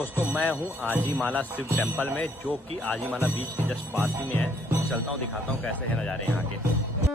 दोस्तों मैं हूँ आजीमाला शिव टेम्पल में, जो कि आजीमाला बीच के जस्ट पास ही में है। चलता हूँ, दिखाता हूँ कैसे है नज़ारे यहाँ के।